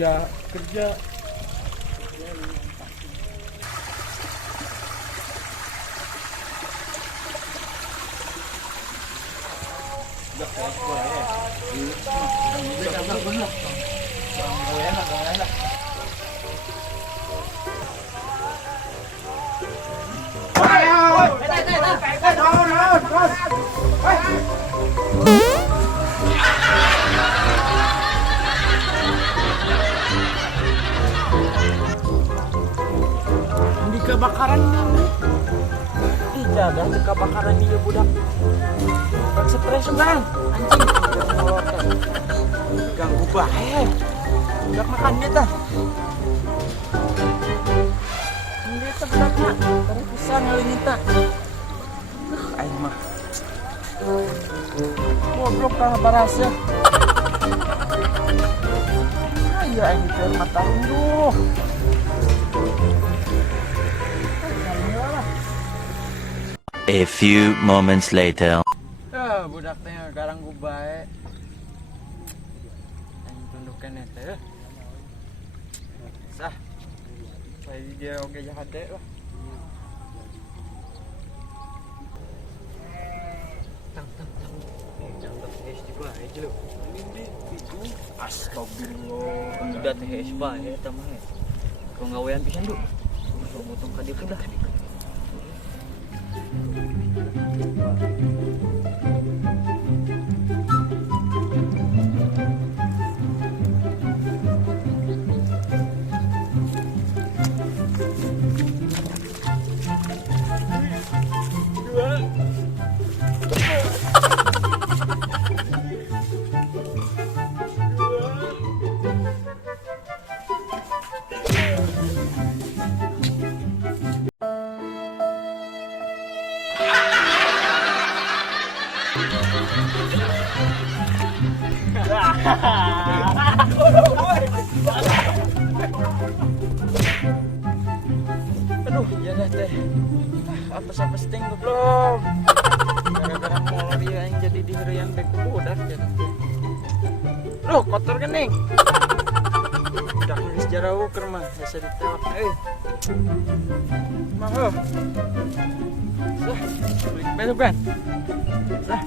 kerja. Di kebakaran ih jaga di kebakaran dia budak kan stres bang anjing ganggu bae budak makan dia tah dia teh budak mah terus bisa ngalingin tah aing mah goblok tah barasnya ayo aing teh mata runduh. A few moments later. Budak teh garang gu bae. Aing tundukan eta sah. Bae dia oge jahat teh lah. Tang. Jangan teh di bae jeleu. Astagfirullah. Udah teh bae eta mah. Kau ngawean pisan du. Potong ka dieu udah. Aduh, ya dah teh. Apa sting belum? Gara-gara molor ya yang jadi diherian dek budak ya. Loh, kotor gening. Udah geus jarau keur mah, bisa ditewak euy. Mangga. Sah, balik besok kan. Sah.